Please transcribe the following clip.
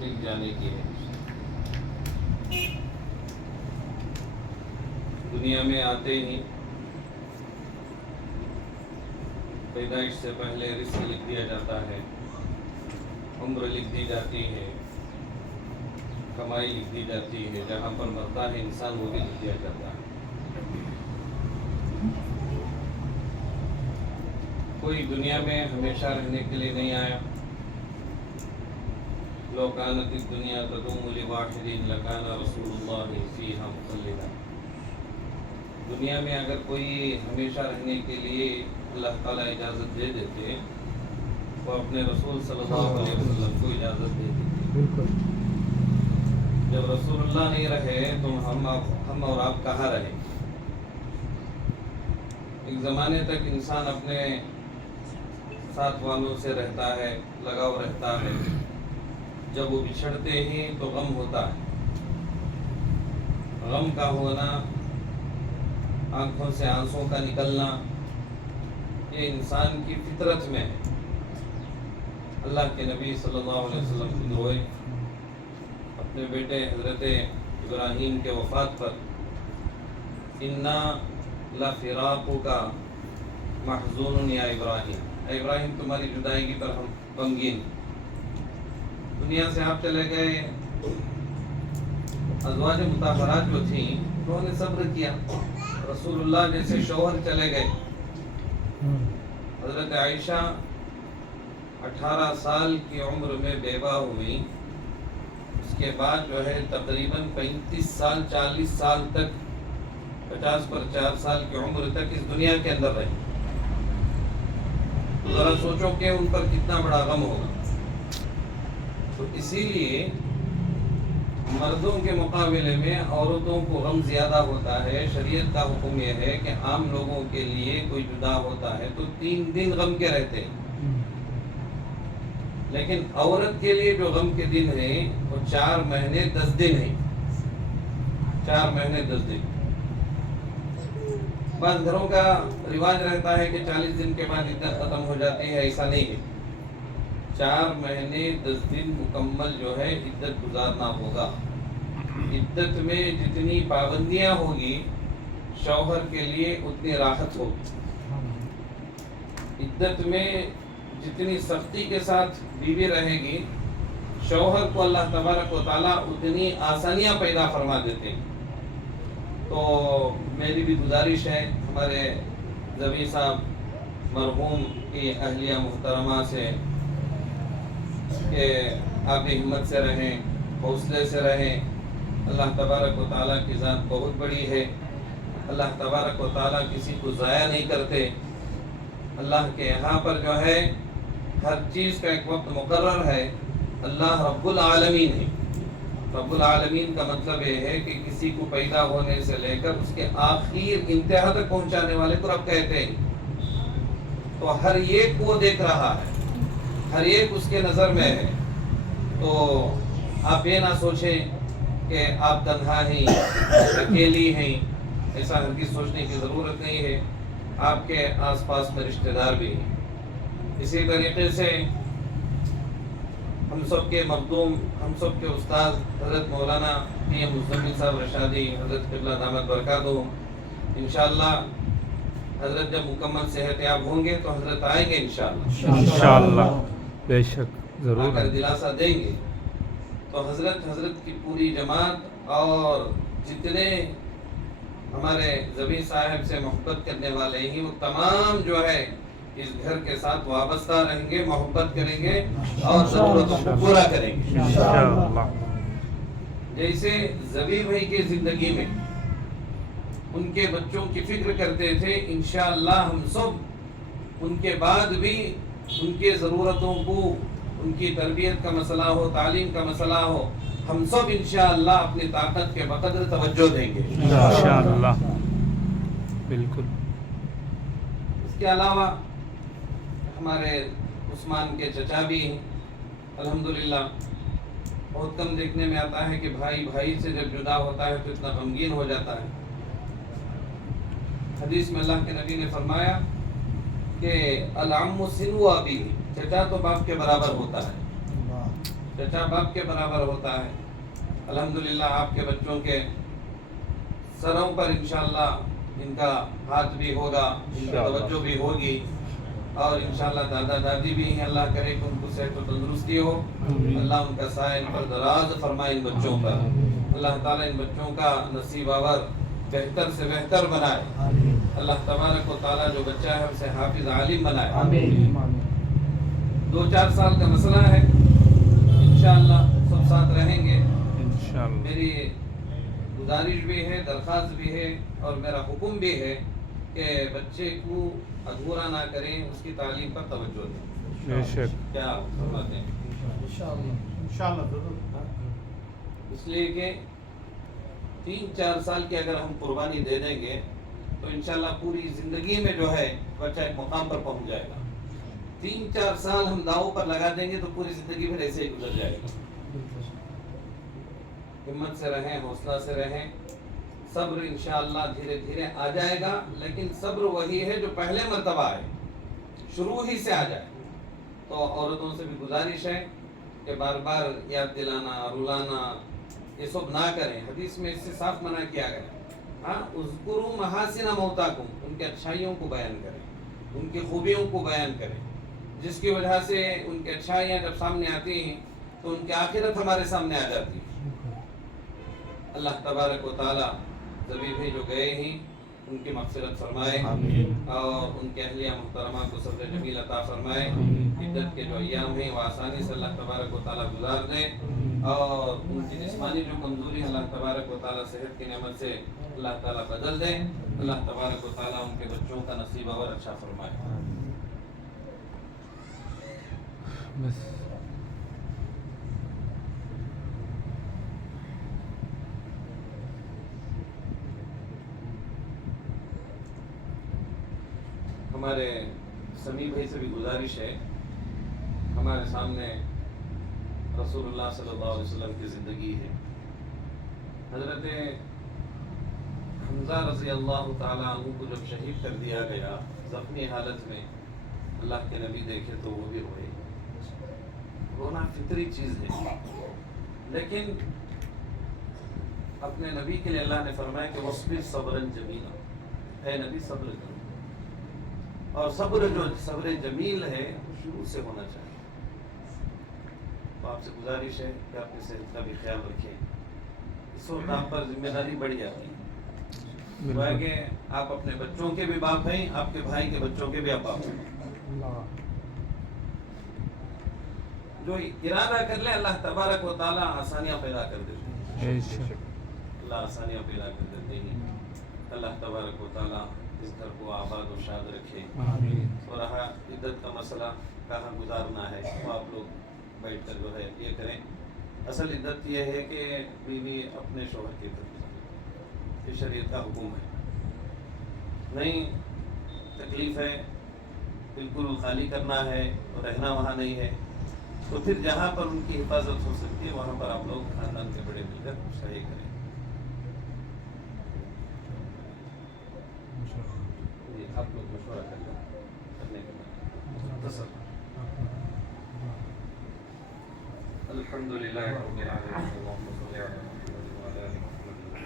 لکھ جانے کی ہے۔ دنیا میں آتے ہی پیدائش سے پہلے رزق لکھ دیا جاتا ہے، عمر لکھ دی جاتی ہے، کمائی لکھ دی جاتی ہے، جہاں پر مرتا ہے انسان وہ بھی لکھ دیا جاتا ہے۔ کوئی دنیا میں ہمیشہ رہنے کے لیے نہیں آیا۔ لو کانت الدنیا تدوم لواحد لکان رسول اللہ فیہا مخلدا۔ دنیا میں اگر کوئی ہمیشہ رہنے کے لیے اللہ تعالیٰ اجازت دے دیتے وہ اپنے رسول صلی اللہ علیہ وسلم کو اجازت دے دیتے۔ جب رسول اللہ نہیں رہے تو ہم اور آپ کہاں رہے؟ ایک زمانے تک انسان اپنے ساتھ والوں سے رہتا ہے، لگاؤ رہتا ہے، جب وہ بچھڑتے ہیں تو غم ہوتا ہے۔ غم کا ہونا، آنکھوں سے آنسوں کا نکلنا، یہ انسان کی فطرت میں ہے۔ اللہ کے نبی صلی اللہ علیہ وسلم خود روئے اپنے بیٹے حضرت ابراہیم کے وفات پر، اِنَّا لَفِرَاقُكَ مَحْزُونٌ یا ابراہیم، اے ابراہیم تمہاری جدائیگی پر ہم غمگین۔ دنیا سے آپ چلے گئے، ازواج مطہرات جو تھیں انہوں نے صبر کیا۔ رسول اللہ جیسے شوہر چلے گئے، حضرت عائشہ 18 سال کی عمر میں بیوہ ہوئی، اس کے بعد جو ہے تقریباً 35 سال 40 سال تک 50 پر 4 سال کی عمر تک اس دنیا کے اندر رہی۔ ذرا سوچو کہ ان پر کتنا بڑا غم ہوگا۔ تو اسی لیے مردوں کے مقابلے میں عورتوں کو غم زیادہ ہوتا ہے۔ شریعت کا حکم یہ ہے کہ عام لوگوں کے لیے کوئی جدا ہوتا ہے تو 3 دن غم کے رہتے ہیں، لیکن عورت کے لیے جو غم کے دن ہیں وہ 4 مہینے 10 دن ہیں۔ 4 مہینے 10 دن۔ بعض گھروں کا رواج رہتا ہے کہ 40 دن کے بعد عدت ختم ہو جاتی ہے، ایسا نہیں ہے۔ 4 مہینے 10 دن مکمل جو ہے عدت گزارنا ہوگا۔ عدت میں جتنی پابندیاں ہوگی شوہر کے لیے اتنی راحت ہوگی۔ عدت میں جتنی سختی کے ساتھ بیوی رہے گی شوہر کو اللہ تبارک و تعالیٰ اتنی آسانیاں پیدا فرما دیتے ہیں۔ تو میری بھی گزارش ہے ہمارے زوی صاحب مرحوم کی اہلیہ محترمہ سے کہ آپ ہمت سے رہیں، حوصلے سے رہیں۔ اللہ تبارک و تعالیٰ کی ذات بہت بڑی ہے۔ اللہ تبارک و تعالیٰ کسی کو ضائع نہیں کرتے۔ اللہ کے یہاں پر جو ہے ہر چیز کا ایک وقت مقرر ہے۔ اللہ رب العالمین ہے۔ رب العالمین کا مطلب یہ ہے کہ کسی کو پیدا ہونے سے لے کر اس کے آخر انتہا تک پہنچانے والے کو رب کہتے ہیں۔ تو ہر ایک کو دیکھ رہا ہے، ہر ایک اس کے نظر میں ہے۔ تو آپ یہ نہ سوچیں کہ آپ تنہا ہیں، اکیلی ہیں، ایسا ہرگز سوچنے کی ضرورت نہیں ہے۔ آپ کے آس پاس میں رشتہ دار بھی ہیں۔ اسی طریقے سے ہم سب کے مخدوم، ہم سب کے استاد حضرت مولانا پی ایم مزمل صاحب رشادی، حضرت قبلہ دامت برکاتہ، انشاءاللہ حضرت جب مکمل صحت یاب ہوں گے تو حضرت آئیں گے انشاءاللہ، بے شک ضرور آ کر دلاسا دیں گے۔ تو حضرت کی پوری جماعت اور جتنے ہمارے زبی صاحب سے محبت کرنے والے ہیں وہ تمام جو ہے اس گھر کے ساتھ وابستہ رہیں گے، محبت کریں گے اور ضرورتوں کو پورا کریں گے انشاءاللہ۔ جیسے زبی بھائی کی زندگی میں ان کے بچوں کی فکر کرتے تھے، انشاءاللہ ہم سب ان کے بعد بھی ان کے ضرورتوں کو، ان کی تربیت کا مسئلہ ہو، تعلیم کا مسئلہ ہو، ہم سب انشاءاللہ اپنی طاقت کے بقدر توجہ دیں گے انشاءاللہ، بالکل۔ اس کے علاوہ ہمارے عثمان کے چچا بھی ہیں، الحمدللہ۔ بہت کم دیکھنے میں آتا ہے کہ بھائی بھائی سے جب جدا ہوتا ہے تو اتنا غمگین ہو جاتا ہے۔ حدیث میں اللہ کے نبی نے فرمایا کہ العم سنو ابی، چچا تو باپ کے برابر ہوتا ہے۔ چچا باپ کے برابر ہوتا ہے. الحمدللہ آپ کے بچوں کے سروں پر انشاءاللہ ان کا ہاتھ بھی ہوگا, ان کی توجہ بھی ہوگی, اور انشاءاللہ دادا دادی بھی ہیں. اللہ کرے کہ ان کو صحت و تندرستی ہو. اللہ ان کا سایہ ان پر دراز فرمائے ان بچوں پر. اللہ تعالیٰ ان بچوں کا نصیب آور بہتر سے بہتر بنائے. اللہ تبارک و تعالیٰ جو بچہ ہے اسے حافظ عالم بنائے. 2-4 سال کا مسئلہ ہے, انشاءاللہ سب ساتھ رہیں گے. انشاءاللہ. میری گزارش بھی ہے, درخواست بھی ہے, اور میرا حکم بھی ہے کہ بچے کو ادھورا نہ کریں, اس کی تعلیم پر توجہ دیں. بے شک. کیا فرماتے ہیں؟ انشاءاللہ ضرور. اس لیے کہ 3-4 سال کی اگر ہم قربانی دے دیں گے تو انشاءاللہ پوری زندگی میں جو ہے بچہ ایک مقام پر پہنچ جائے گا. 3-4 سال ہم داؤ پر لگا دیں گے تو پوری زندگی پھر ایسے ہی گزر جائے گا. ہمت سے رہیں, حوصلہ سے رہیں. صبر انشاءاللہ دھیرے دھیرے آ جائے گا, لیکن صبر وہی ہے جو پہلے مرتبہ آئے, شروع ہی سے آ جائے. تو عورتوں سے بھی گزارش ہے کہ بار بار یاد دلانا, رلانا یہ سب نہ کریں. حدیث میں اس سے صاف منع کیا گیا. ہاں, اذکروا محاسن موتاکم, ان کے اچھائیوں کو بیان کریں, ان کی خوبیوں کو بیان کریں, جس کی وجہ سے ان کی اچھائیاں جب سامنے آتی ہیں تو ان کی آخرت ہمارے سامنے آ جاتی ہے. اللہ تبارک و تعالی سبھی بھی جو گئے ہیں ان کی مغفرت فرمائے, اور ان کے اہلیہ محترمہ کو صبر جمیل عطا فرمائے. عدت کے جو ایام ہیں وہ آسانی سے اللہ تبارک و تعالی گزار دے, اور ان کی جسمانی جو کمزوری اللہ تبارک و تعالی صحت کی نعمت سے اللہ تعالی بدل دے. اللہ تبارک و تعالی ان کے بچوں کا نصیب اور اچھا فرمائے. بس ہمارے سمیع بھائی سے بھی گزارش ہے, ہمارے سامنے رسول اللہ صلی اللہ علیہ وسلم کی زندگی ہے. حضرت حمزہ رضی اللہ تعالیٰ عنہ کو جب شہید کر دیا گیا زخمی حالت میں, اللہ کے نبی دیکھے تو وہ بھی روئے. رونا فطری چیز ہے, لیکن اپنے نبی کے لیے اللہ نے فرمایا کہ وَاصْبِرْ صَبْرًا جَمِيلًا, اے نبی صبر کرو. اور صبر جو صبر جمیل ہے وہ شروع سے ہونا چاہیے. تو آپ سے گزارش ہے کہ آپ کی صحت کا بھی خیال رکھیں. اس وقت آپ پر ذمہ داری بڑھ جاتی ہے. وہ ہے کہ آپ اپنے بچوں کے بھی باپ ہیں, آپ کے بھائی کے بچوں کے بھی آپ باپ ہیں. جو ارادہ کر لے اللہ تبارک و تعالیٰ آسانیاں پیدا کر دیتے ہیں. اللہ آسانیاں پیدا کر دیتے ہیں. اللہ تبارک و تعالیٰ اس گھر کو آباد و شاد رکھے. اور رہا عدت کا مسئلہ کہاں گزارنا ہے وہ آپ لوگ بیٹھ کر جو ہے یہ کریں. اصل عدت یہ ہے کہ بیوی اپنے شوہر کی عدت گزارے, یہ شریعت کا حکم ہے. نہیں تکلیف ہے, بالکل خالی کرنا ہے, رہنا وہاں نہیں ہے, تو پھر جہاں پر ان کی حفاظت ہو سکتی ہے وہاں پر آپ لوگ خاندان کے بڑے مل کر صحیح کریں. آپ لوگ مشورہ کرنے کے بعد الحمدللہ رب العالمین.